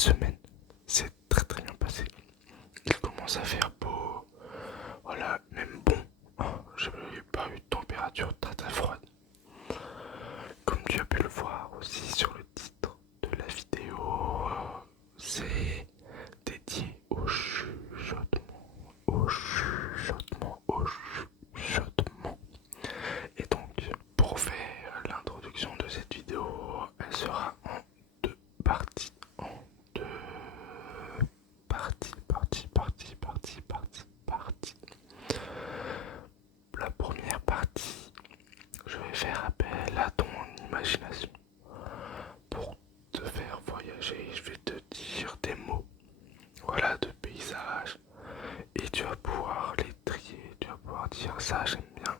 semaine s'est très très bien passée. Il commence à faire beau, voilà, même bon. Je n'ai pas eu de température très très froide. Comme tu as pu le voir aussi sur le titre de la vidéo, c'est dédié au chuchotement, au chuchotement, au chuchotement. Et donc, pour faire l'introduction de cette vidéo, elle sera en deux parties. En deux parties. La première partie, je vais faire appel à ton imagination. Pour te faire voyager, je vais te dire des mots, voilà, de paysages. Et tu vas pouvoir les trier, tu vas pouvoir dire ça j'aime bien,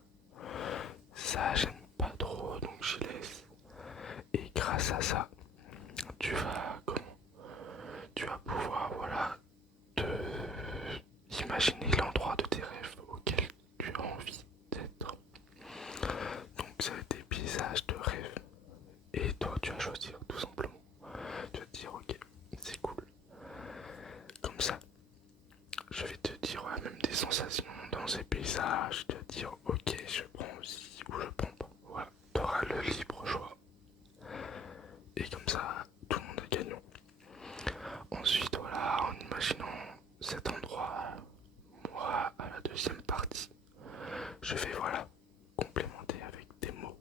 ça j'aime pas trop, donc j'y laisse. Et grâce à ça, tu vas comment? Tu vas pouvoir, voilà, te imaginer l'endroit de tes rêves auquel tu as envie d'être. Donc ça va être des paysages de rêve. Et toi, tu vas choisir tout simplement. Tu vas te dire, ok, c'est cool. Comme ça, je vais te dire ouais, même des sensations dans ces paysages. Tu vas te dire, ok, je prends aussi ou je prends pas. Voilà, tu auras le libre choix. Et comme ça, tout le monde est gagnant. Ensuite, voilà, en imaginant cet endroit, moi, à la deuxième partie, je vais, voilà, complémenter avec des mots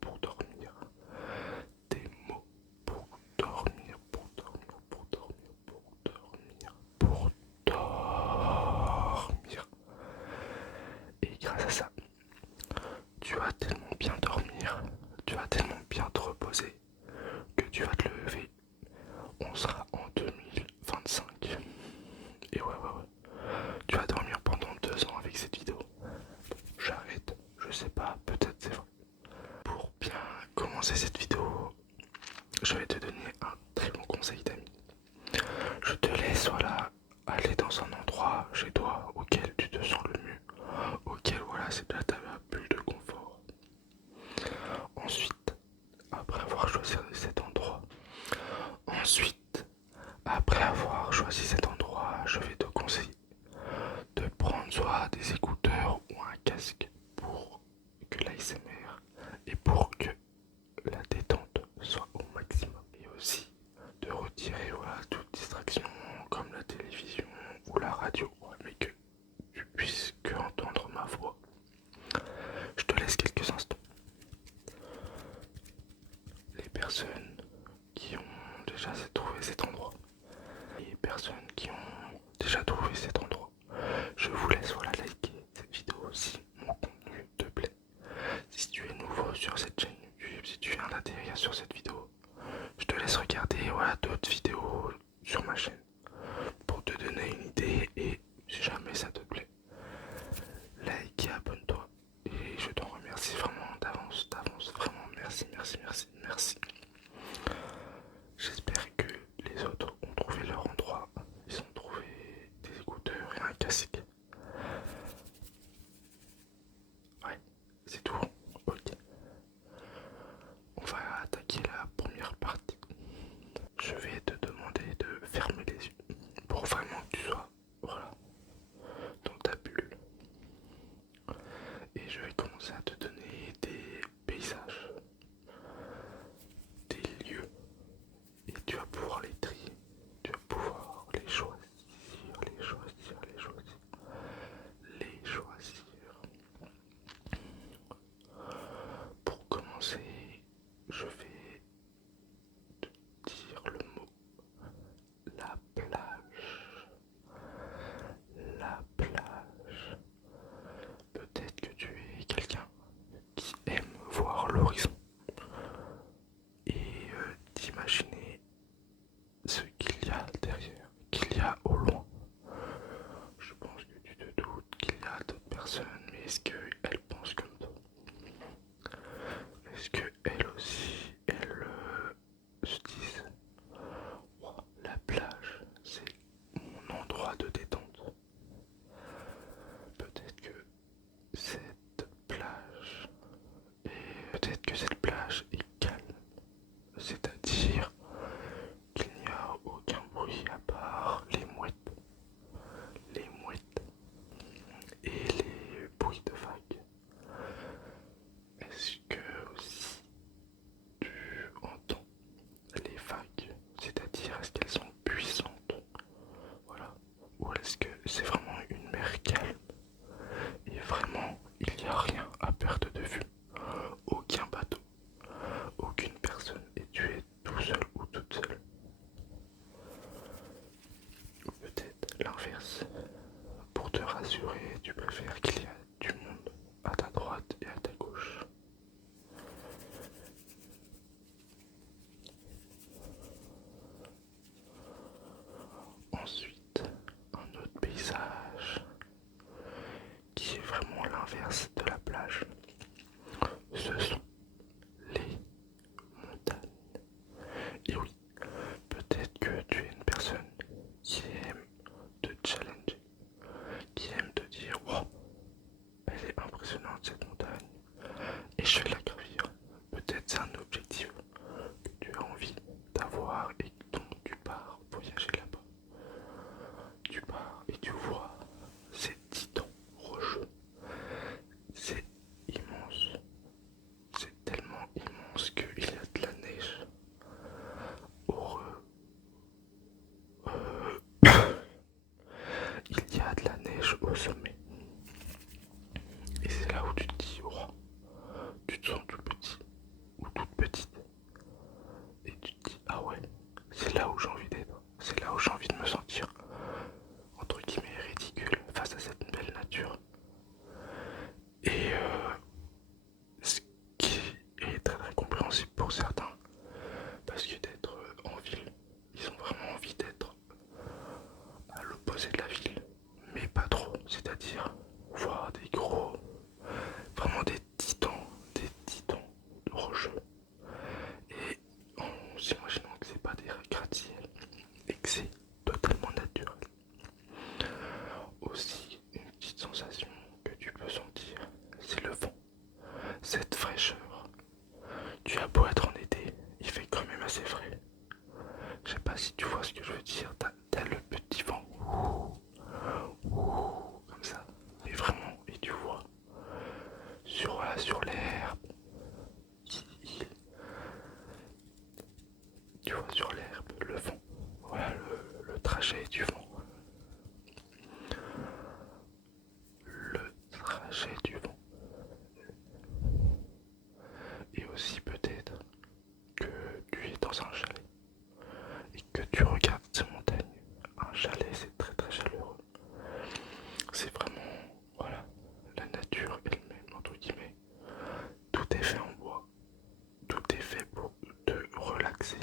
pour dormir. Des mots pour dormir, pour dormir, pour dormir, pour dormir, pour dormir. Et grâce à ça, tu vas tellement bien dormir, tu vas tellement bien te reposer que tu vas te lever. On sera en 2025. Et ouais. Tu vas dormir pendant 2 ans avec cette vidéo. J'arrête, je sais pas, peut-être c'est vrai. Pour bien commencer cette vidéo, je vais te donner un très bon conseil d'amis. Je te laisse, voilà, aller dans un endroit chez toi auquel tu te sens le mieux, auquel, voilà, c'est déjà ta bulle de confort. Ensuite, après avoir choisi cet endroit, ensuite, après avoir choisi cet endroit, je vais te conseiller de prendre soit des écouteurs ou un casque pour que l'ASMR et pour que la détente soit au maximum. Et aussi de retirer, voilà, toute distraction comme la télévision ou la radio, mais que tu puisses que entendre ma voix. Je te laisse quelques instants. Les personnes qui ont déjà trouvé cet endroit, les personnes qui ont déjà trouvé cet endroit, je vous laisse, voilà, liker cette vidéo si mon contenu te plaît. Si tu es nouveau sur cette chaîne YouTube, si tu viens d'atterrir sur cette vidéo, je te laisse regarder, voilà, d'autres vidéos sur ma chaîne pour te donner une idée. Et si jamais ça te plaît, like et abonne-toi. Et je t'en remercie vraiment d'avance, vraiment merci. J'espère que les autres ont trouvé leur endroit. Ils ont trouvé des écouteurs et un casque. Ouais, c'est tout. Ok. On va attaquer la première partie. Je vais te demander de fermer les yeux pour vraiment que tu sois, voilà, dans ta bulle. Et je vais commencer à te donner des paysages, des lieux, et tu vas pouvoir les trier, tu vas pouvoir les choisir, les choisir. Pour commencer, je vais te dire le mot la plage. La plage. Peut-être que tu es quelqu'un qui aime voir l'horizon et d'imaginer ce qu'il y a derrière, qu'il y a au loin. Je pense que tu te doutes qu'il y a d'autres personnes, mais est-ce qu'elles pensent comme toi? Est-ce qu'elles aussi, elles se disent wow, la plage, c'est l'inverse, pour te rassurer, tu préfères qu'il y ait du monde à ta droite et à ta gauche. Ensuite, un autre paysage qui est vraiment l'inverse de la plage, ce sont les montagnes. Et oui, peut-être que tu es une personne qui aime te challenger, qui aime te dire wow, elle est impressionnante cette montagne et je vais la gravir. Peut-être c'est un objectif que tu as envie d'avoir et dont tu pars voyager là-bas. Tu pars et tu vois ces titans rocheux. C'est immense. C'est tellement immense qu'il y a de la neige. Heureux. Il y a de la neige au sommet. Et c'est là où tu te dis, oh, tu te sens tout petit ou toute petite. Et tu te dis, ah ouais, c'est là où j'ai envie d'être. C'est là où j'ai envie de me sentir, entre guillemets, ridicule face à cette belle nature. Et ce qui est très très compréhensible pour certains, parce que d'être en ville, ils ont vraiment envie d'être à l'opposé de la ville, mais pas trop, c'est-à-dire voir vraiment des titans rocheux, et en s'imaginant que c'est pas des gratte-ciel et que c'est totalement naturel. Aussi, une petite sensation que tu peux sentir, c'est le vent, cette fraîcheur. Tu as beau être en été, il fait quand même assez frais. Je sais pas si tu vois ce que je veux dire, t'as le petit vent, comme ça, mais vraiment, et tu vois, sur l'herbe, tu vois sur l'herbe, le vent, voilà le trajet du vent, le trajet du vent, et aussi peut-être que tu es dans un chalet, et que tu regardes ces montagnes. Un chalet, c'est très très chaleureux. C'est vraiment, voilà, la nature elle-même, entre guillemets. Tout est fait en bois. Tout est fait pour te relaxer.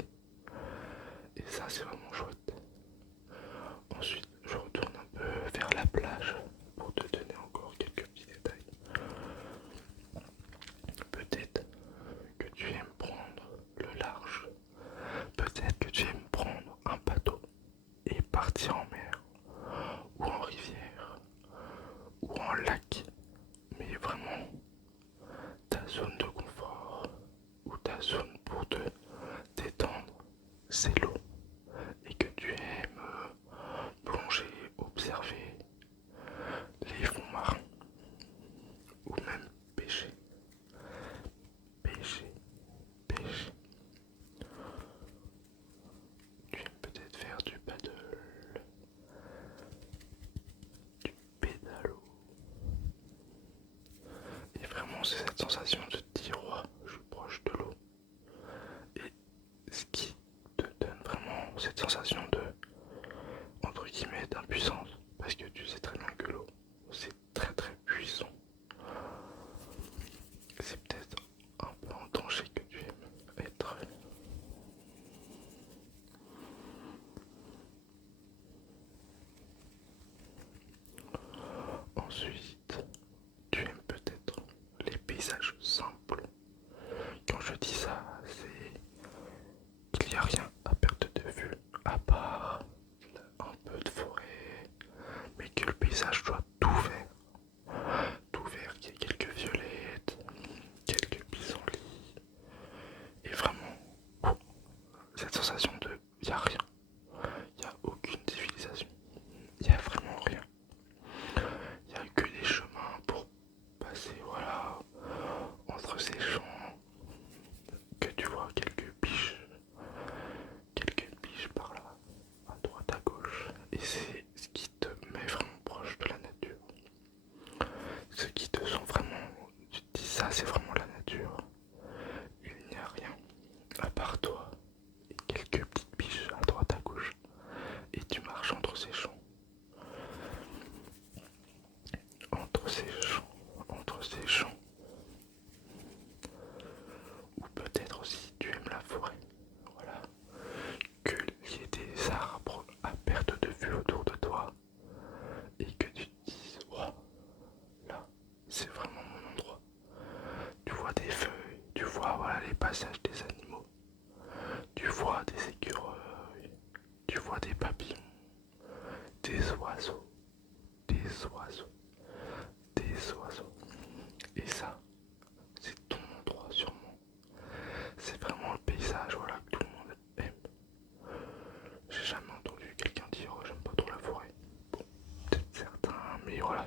Et ça, c'est vraiment chouette. Ensuite, je retourne un peu vers la plage pour te donner encore quelques petits détails. Peut-être que tu aimes prendre le large. Peut-être que tu aimes prendre un bateau et partir en mer, ou en rivière, ou en lac. Mais vraiment, ta zone de confort ou ta zone pour te détendre, c'est l'eau. Et que tu aimes plonger, observer les fonds marins, ou même pêcher, pêcher, pêcher. Tu aimes peut-être faire du paddle, du pédalo. Et vraiment, c'est cette sensation de te dire, oh, je suis proche de l'eau. Et ce qui te donne vraiment cette sensation de, entre guillemets, d'impuissance. Parce que tu sais très bien que l'eau, c'est très très puissant. C'est peut-être un peu en danger que tu aimes être. Ensuite, tu aimes peut-être les paysages simples. Quand je dis ça, c'est qu'il n'y a rien à perte de vue à part un peu de forêt, mais que le paysage soit tout vert, qu'il y ait quelques violettes, quelques pissenlits, et vraiment cette sensation de il n'y a rien, il n'y a aucune civilisation, il n'y a vraiment rien, il n'y a que des chemins pour passer, voilà, entre ces champs, que tu vois quelques biches par là, à droite, à gauche, et c'est ce qui te met vraiment proche de la nature. Ceux qui te sont vraiment, tu te dis ça c'est vraiment la nature. Il n'y a rien à part toi et quelques petites biches à droite à gauche. Et tu marches entre ces champs.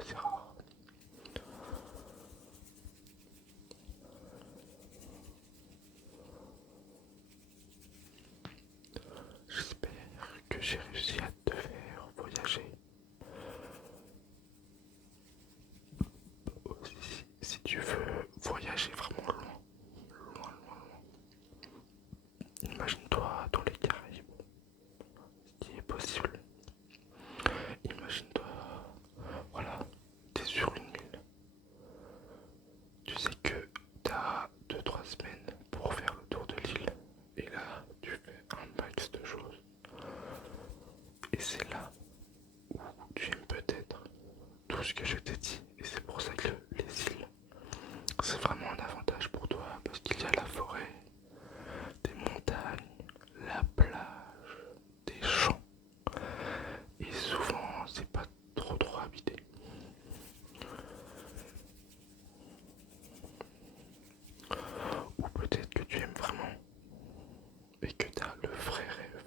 c'est rare. J'espère que j'ai réussi à te faire voyager. Aussi, si tu veux voyager vraiment loin, loin, loin, loin, imagine-toi dans les Caraïbes, ce qui est possible. Imagine-toi, voilà, t'es sur une île. Tu sais que t'as 2-3 semaines pour faire le tour de l'île. Et là, tu fais un max de choses. Et c'est là où tu aimes peut-être tout ce que je t'ai dit. Et c'est pour ça que les îles, c'est vraiment un avantage pour toi. Parce qu'il y a la forêt, des montagnes, la plage, des champs. Et souvent, c'est pas trop habité. Ou peut-être que tu aimes vraiment et que tu as le vrai rêve.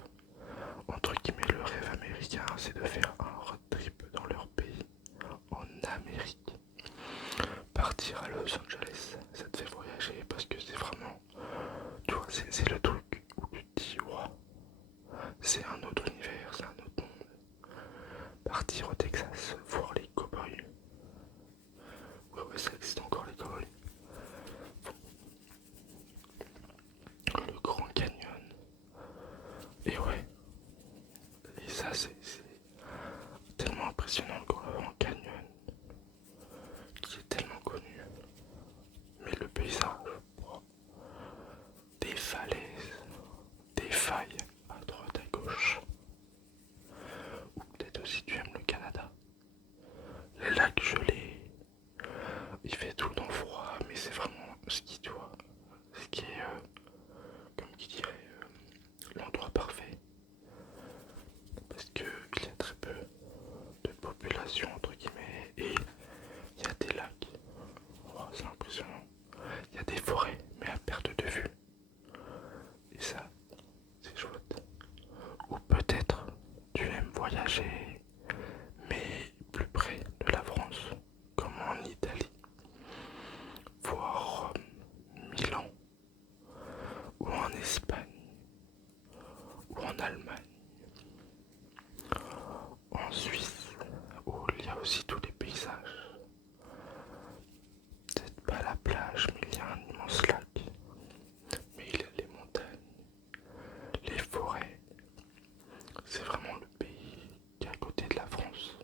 Entre guillemets, le rêve américain, c'est de faire un road trip dans leur pays, en Amérique. Partir à Los Angeles, ça te fait voyager parce que c'est vraiment, tu vois, c'est le truc où tu te dis, wow, c'est un autre univers, c'est un autre monde. Partir au Texas, voir les cowboys. Ouais, ça existe encore les cowboys. Le Grand Canyon. Et ouais, et ça c'est tellement impressionnant le Grand Canyon, qui est tellement connu. Mais le paysage, wow, des falaises, des failles à droite à gauche. Ou peut-être aussi tu aimes le Canada. Les lacs gelés, il fait tout le temps froid, mais c'est vraiment ce qui, tu vois, ce qui est, comme qui dirait, l'endroit parfait. Parce qu'il y a très peu de population, entre guillemets, et il y a des lacs. Oh, c'est impressionnant. Il y a des forêts, mais à perte de vue. Et ça, c'est chouette. Ou peut-être tu aimes voyager, mais plus près de la France, comme en Italie, voire Milan, ou en Espagne, ou en Allemagne, en Suisse, où il y a aussi tous les paysages. Peut-être pas la plage, mais il y a un immense lac. Mais il y a les montagnes, les forêts. C'est vraiment le pays qui est à côté de la France,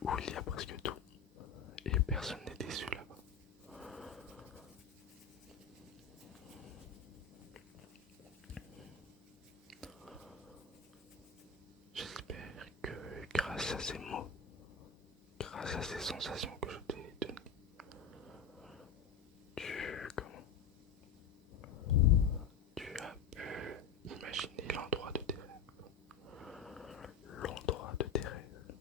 où il y a presque tout. Et personne n'est déçu là-bas. J'espère que grâce à ces mots, grâce à ces sensations que je t'ai données, comment, tu as pu imaginer l'endroit de tes rêves. L'endroit de tes rêves.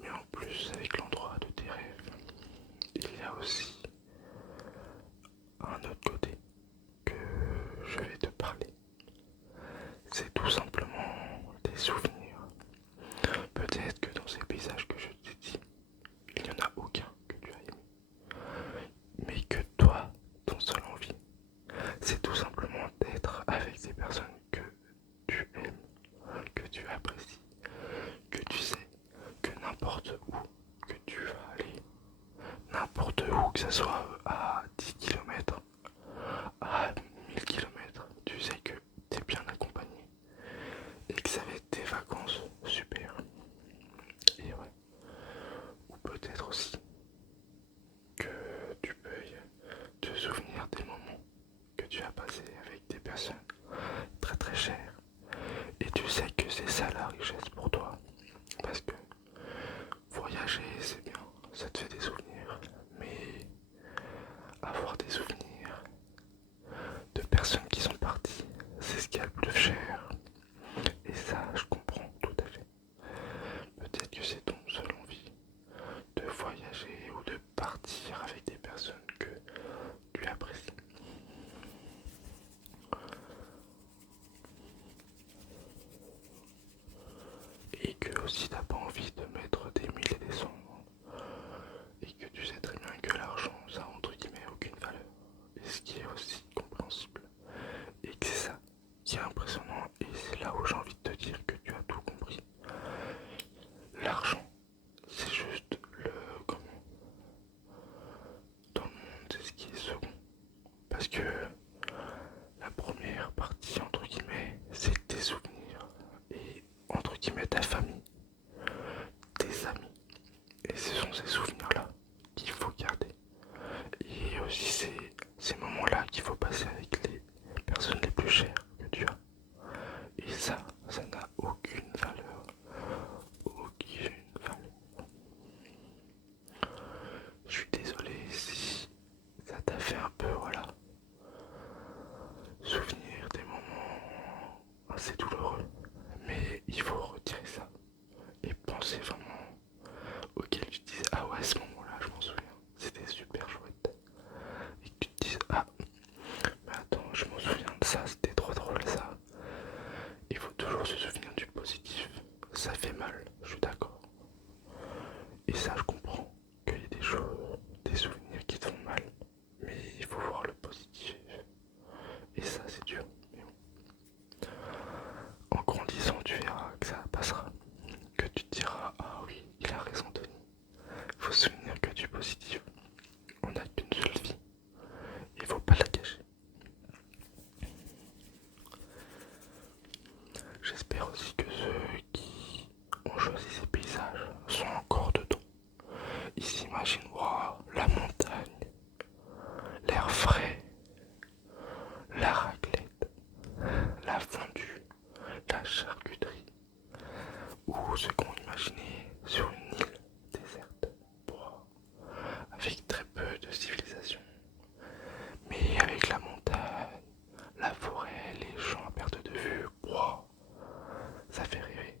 Mais en plus, avec l'endroit de tes rêves, il y a aussi un autre côté que je vais te parler. C'est tout simplement des souvenirs. Peut-être que dans ces paysages que je t'ai dit, il n'y en a aucun que tu as aimé. Mais que toi, ton seul envie, c'est tout simplement d'être avec des personnes que tu aimes, que tu apprécies, que tu sais que n'importe où que tu vas aller, n'importe où que ce soit à 10 km, à 1000 km, tu sais que tu es bien accompagné et que ça va être des vacances super. Et ouais, ou peut-être aussi que tu peux te souvenir des moments que tu as passés avec des personnes très très chères. Et tu sais que c'est ça la richesse pour toi. Parce que voyager c'est bien, ça te fait des souvenirs. Mais avoir des souvenirs de personnes qui sont parties, c'est ce qu'il y a le plus cher. Et ça, je comprends tout à fait. Peut-être que c'est ton seul envie de voyager ou de partir avec des personnes que tu apprécies. beaucoup ceux qui ont imaginé sur une île déserte, avec très peu de civilisation, mais avec la montagne, la forêt, les champs à perte de vue, ça fait rêver.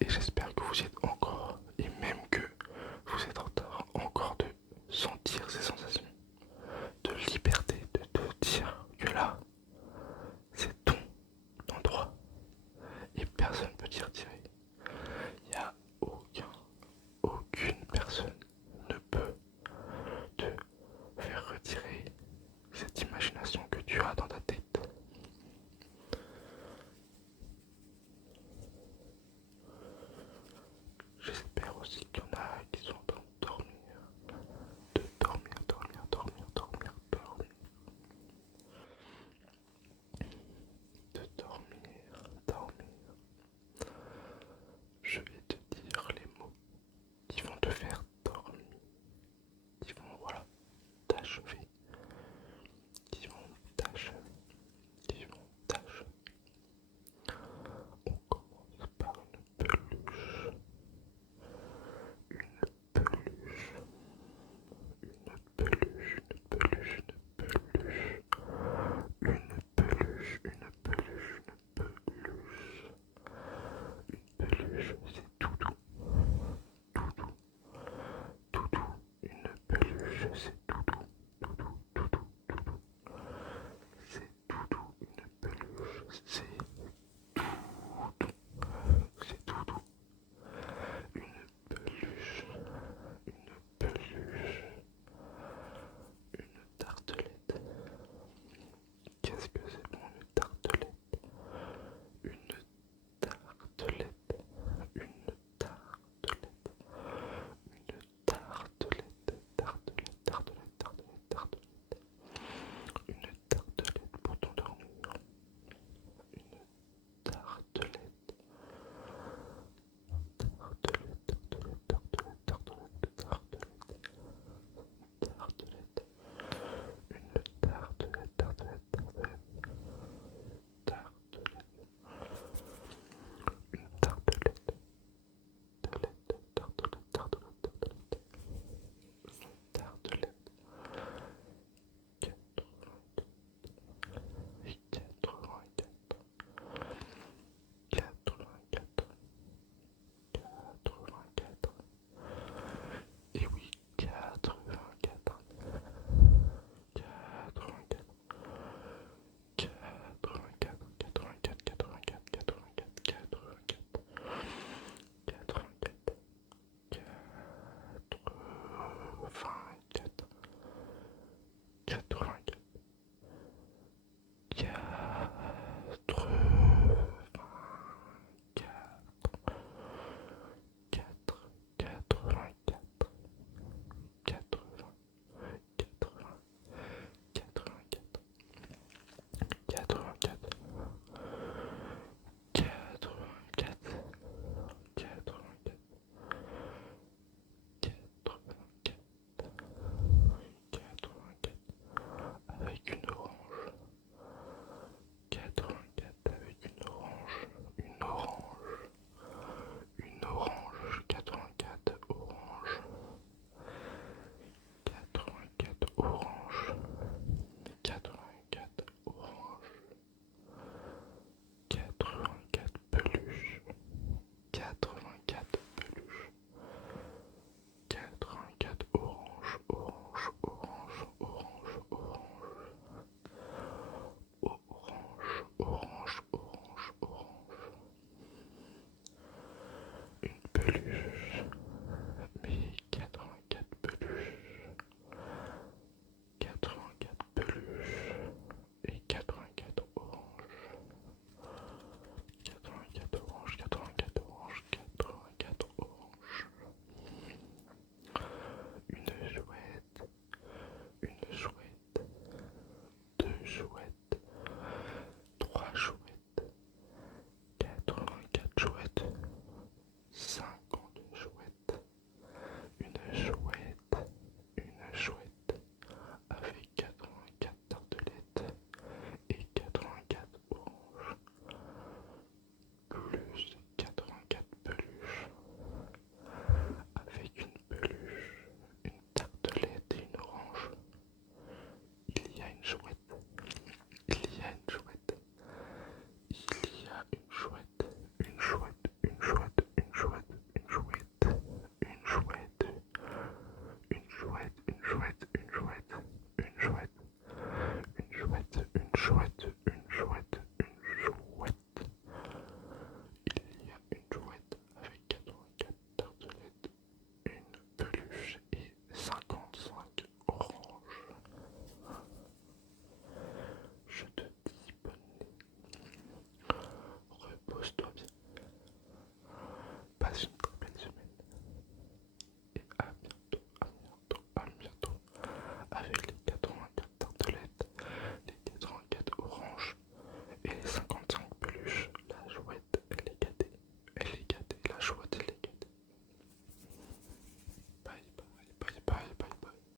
Et j'espère que vous y êtes encore, et même que vous êtes en train encore de sentir ces sensations de liberté, de te dire que là, c'est ton endroit et personne ne peut t'y retirer. Il n'y a aucune personne ne peut te faire retirer cette imagination que tu as dans ta tête. J'espère aussi qu'il y en a qui sont en train de dormir, dormir. Je vais te dire les mots qui vont te faire dormir, qui vont, voilà, t'achever, qui vont t'achever, qui vont t'achever. On commence par une peluche, une peluche, une peluche, une peluche, une peluche, une peluche, une peluche, c'est tout doux, une peluche, c'est tout doux, c'est tout doux, une peluche, c'est tout doux, une peluche, une tartelette. Qu'est-ce que c'est bon une tartelette? Une tartelette, une tartelette, une tartelette, une tartelette pour t'endormir, une tartelette, tartelette, 84, 84. Et oui, 84, 84, 84, 84, 84, 84, 84, 84, avec une orange, 84 avec une orange, une orange, 84 orange, 84 orange, 84 orange, 84 peluche, 84 peluche, 84 orange, orange, orange, orange, orange, orange, orange, orange, une peluche,